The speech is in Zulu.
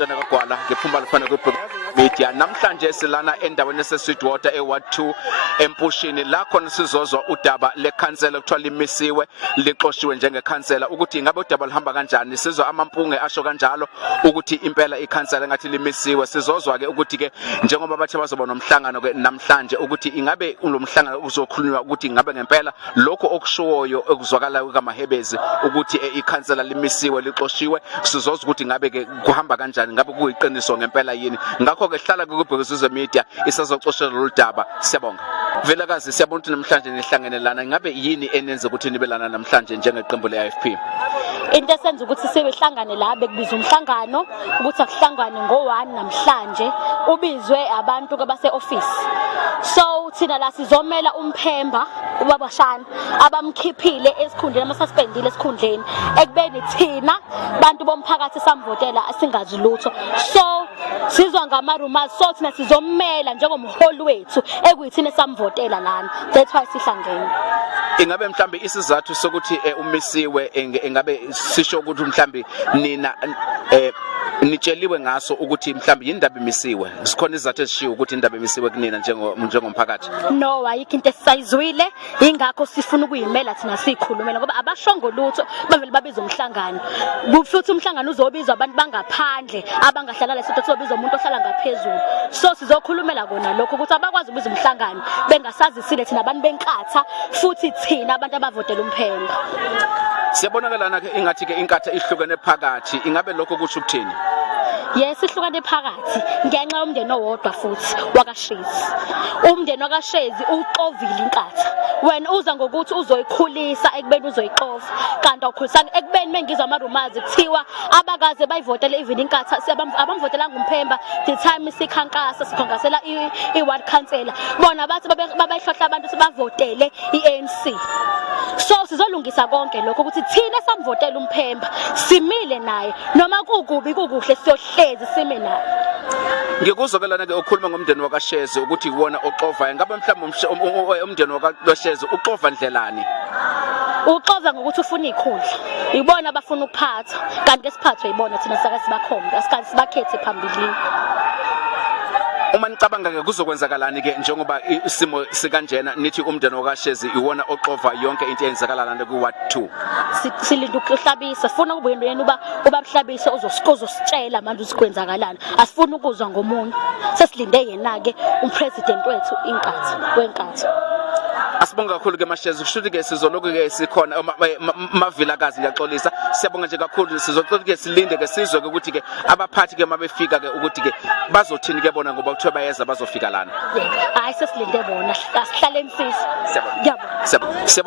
Montana Kwala, ngephumba lifana media namhlanje silana endaweni eseSweetwater eWard 2 empushini la khona sizozwa udaba lekhansela ekuthiwa limisiwe lixoshiwe njengekhansela ukuthi ingabe udaba luhamba kanjani sizwa amampunge asho kanjalo ukuthi impela ikhansela ngathi limisiwe sizozwa ke ukuthi ke njengoba bathe bazoba nomhlangano ke namhlanje ukuthi ingabe ulomhlangano uzokhulunywa ukuthi ingabe ngempela lokho okushoyo ekuzwakalayo kaMahebezi ukuthi ikhansela limisiwe lixoshiwe sizozwa ukuthi ngabe ke kuhamba kanjani ngabe kuyiqiniso ngempela yini ngakho ke hlala kubhekiswe media isazoxoshela lo daba siyabonga velakazi siyabona ukuthi namhlanje nihlanganelana ngabe yini enenza ukuthi nibelana namhlanje njengeqembu leIFP into esenza ukuthi sibehlangane la bekubiza umhlangano ukuthi akuhlangane ngo1 namhlanje ubizwe abantu abase office so thina la sizomela umphemba ubabashana abamkhiphile esikhundleni amasuspendile esikhundleni ekubeni thina bantu bomphakathi samvotela asingazi lutho so sizwa ngamarumas so thina sizomela njengomholi wethu ekuyithina samvotela lana that's why sihlangene ingabe mhlambe isizathu sokuthi umisiwe engabe sisho ukuthi mhlambe nina nitsheliwe ngaso ukuthi mhlambe indaba imisiwe sikhona izathu ezishiwo ukuthi indaba imisiwe kunina njengomphakathi no ayikho into esayizwile ingakho sifuna ukuyimela thina sikhulumela ngoba abashongo lutho bavele babiza umhlangano futhi umhlangano uzobizwa abantu bangaphandle abangahlala lesitho sizobizwa umuntu ohlala ngaphezulu so sizokhulumela kona lokho ukuthi abakwazi ukubiza umhlangano bengasazisile thina abantu benkatha futhi thina abantu abavotela umphemba siyabonakalana ke ingathi ke inkatha ihlukene phakathi ingabe lokho kusho ukuthini yes ihlukane phakathi ngenxa yomndeni owodwa futhi wakashezi umndeni wakashezi uxovile inkatha wena uza ngokuthi uzoyikhulisa ekubeni uzoyiqova kanti awukhulisa ekubeni mengizwa amarumazi kuthiwa abakaze bayivotele even inkatha abamvotelanga umphemba the time sikhankasa sikhankasela iward councillor bona bathi babayihlohla abantu sibavotele iANC so sizolungisa konke lokho ukuthi thina samvotela umphemba simile naye noma kukubi kukuhle siyohlezi sime naye ngikuzwakelana ke ukhuluma ngomndeni wakashezi ukuthi iwona oxovayo ngabe mhlawumbe umndeni wakashezi uxova ndlelani uxova ngokuthi ufuna ikhundla ibona abafuna ukuphatha kanti ke siphathwe ibona thina saka sibakhomba asikhathi sibakhethe phambilini uma nicabanga ke kuzokwenzakalani ke njengoba isimo sikanjena nithi umndeni wakashezi iwona oxova yonke into eyenzakalana kuWard 2 silinda ukuhlabisa sifuna ukubuyena yena ubamhlabisa uzositshela manje usikwenzakalana asifuna ukuzwa ngomunye sesilinde yena ke umpresident wethu wenkatha asibonga kakhulu ke mashezi kushuthi ke sizoloku ke sikhona mavilakazi ngiyaxolisa siyabonga nje kakhulu sizoxoxa ke silinde ke sizwe ke ukuthi ke abaphathi ke mabefika ke ukuthi ke bazothini ke bona ngoba kuthiwa bayeza bazofika lana hayi sesilinde bona asihlale nsisi siyabonga